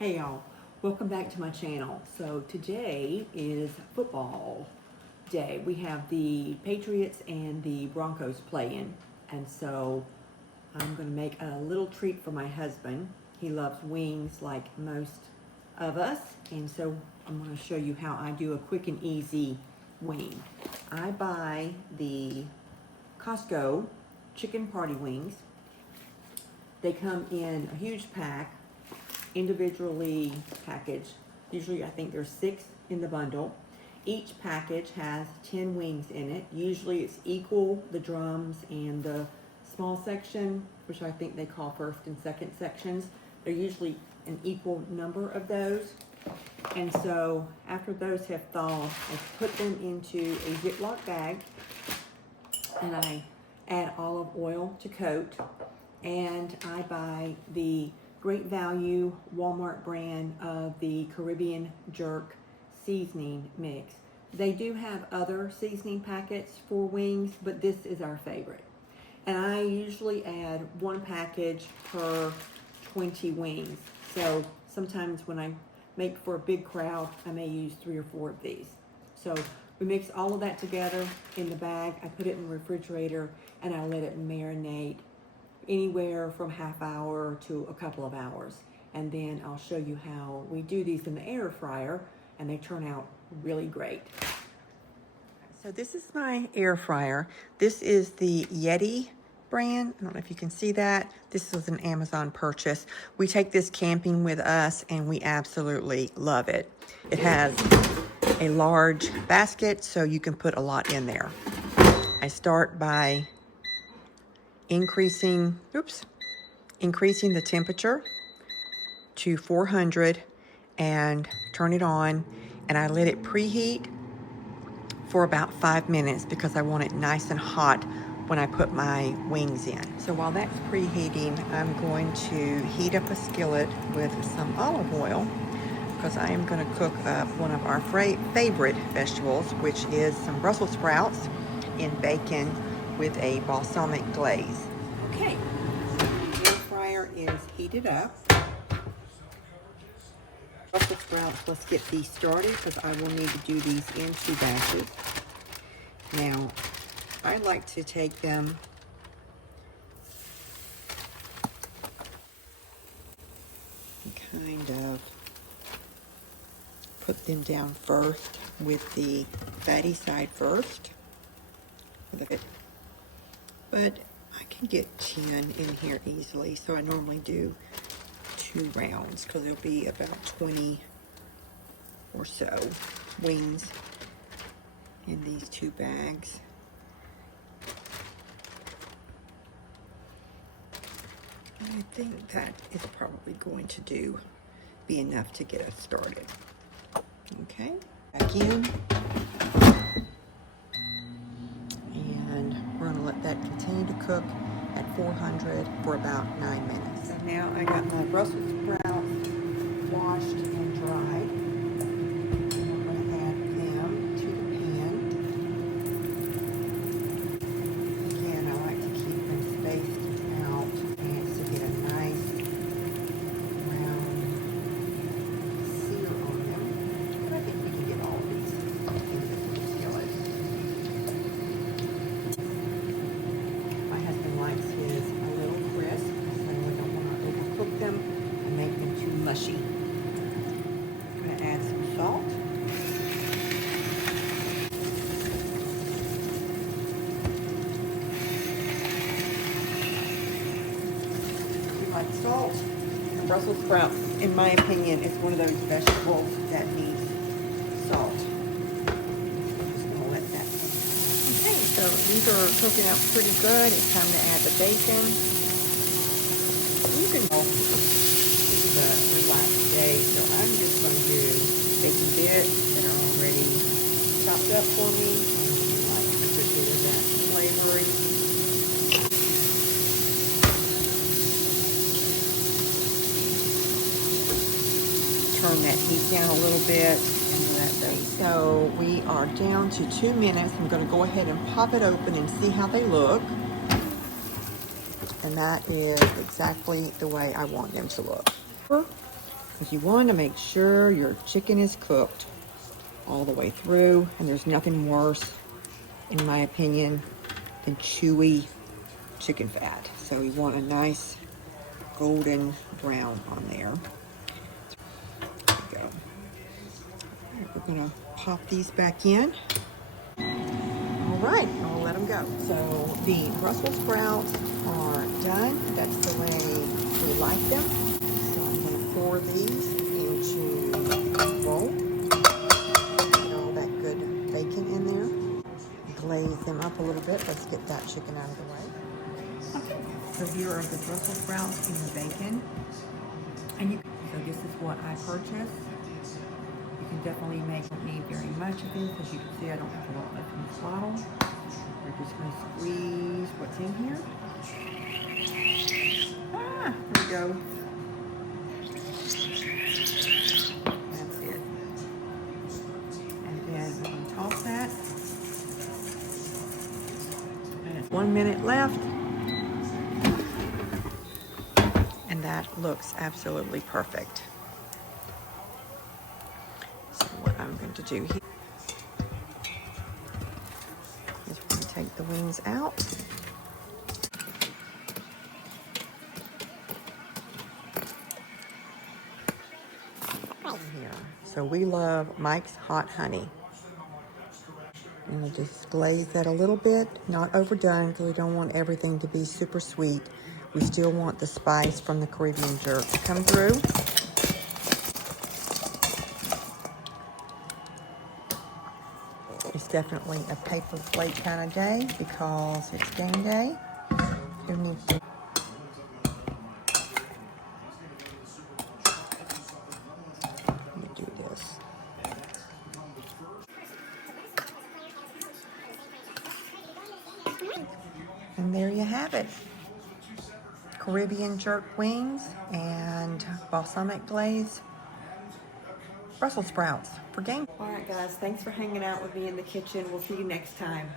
Hey y'all, welcome back to my channel. So today is football day. We have the Patriots and the Broncos playing, and so I'm going to make a little treat for my husband. He loves wings like most of us, and so I'm going to show you how I do a quick and easy wing. I buy the Costco chicken party wings. They come in a huge pack, individually packaged. Usually I think there's 6 in the bundle. Each package has 10 wings in it. Usually it's equal, the drums and the small section, which I think they call first and second sections. They're usually an equal number of those. And so after those have thawed, I put them into a Ziploc bag and I add olive oil to coat, and I buy the Great Value Walmart brand of the Caribbean Jerk seasoning mix. They do have other seasoning packets for wings, but this is our favorite. And I usually add 1 package per 20 wings. So sometimes when I make for a big crowd, I may use 3 or 4 of these. So we mix all of that together in the bag. I put it in the refrigerator and I let it marinate anywhere from half hour to a couple of hours. And then I'll show you how we do these in the air fryer, and they turn out really great. So this is my air fryer. This is the Yeti brand. I don't know if you can see that. This was an Amazon purchase. We take this camping with us and we absolutely love it. It has a large basket, so you can put a lot in there. I start by increasing the temperature to 400 and turn it on, and I let it preheat for about 5 minutes because I want it nice and hot when I put my wings in. So while that's preheating, I'm going to heat up a skillet with some olive oil because I am going to cook up one of our favorite vegetables, which is some Brussels sprouts in bacon with a balsamic glaze. Okay, so the air fryer is heated up. Brussels sprouts, let's get these started because I will need to do these in 2 batches. Now, I like to take them and kind of put them down first with the fatty side first. But I can get 10 in here easily, so I normally do 2 rounds because there'll be about 20 or so wings in these 2 bags. And I think that is probably going to be enough to get us started. Okay, back in. And we're going to let that continue to cook at 400 for about 9 minutes. So now I got my Brussels sprouts washed and dried. And I'm going to add them to the pan. Again, I like to keep them spaced out and to get a nice round sear on them. But I think we can get all of these into the skillet. My husband likes his a little crisp, so I don't want to overcook them and make them too mushy. I'm going to add some salt. If you like salt, and Brussels sprouts, in my opinion, is one of those vegetables that needs salt. I'm just going to let that. Okay, so these are cooking up pretty good. It's time to add the bacon. You can this is a relaxed day, so I'm just going to do bacon bits that are already chopped up for me. I like a bit of that flavoring. Turn that heat down a little bit and let those. So we are down to 2 minutes. I'm going to go ahead and pop it open and see how they look. And that is exactly the way I want them to look. because you want to make sure your chicken is cooked all the way through, and there's nothing worse, in my opinion, than chewy chicken fat. So you want a nice golden brown on there. There we go. All right, we're gonna pop these back in. All right, I'll let them go. So the Brussels sprouts are done. That's the way we like them. So I'm gonna pour these into a bowl. Get all that good bacon in there. Glaze them up a little bit. Let's get that chicken out of the way. Okay, so here are the Brussels sprouts and the bacon. And so this is what I purchased. You can definitely don't need very much of this. As you can see, I don't have a lot left in this bottle. We're just going to squeeze what's in here. There we go. That's it. And then we're going to toss that. And it's 1 minute left. And that looks absolutely perfect. So what I'm going to do here is we're going to take the wings out. Here. So we love Mike's Hot Honey. And we'll just glaze that a little bit, not overdone, because we don't want everything to be super sweet. We still want the spice from the Caribbean jerk to come through. It's definitely a paper plate kind of day because it's game day. You need to do this. And there you have it. Caribbean jerk wings and balsamic glaze Brussels sprouts for game. All right, guys, thanks for hanging out with me in the kitchen. We'll see you next time.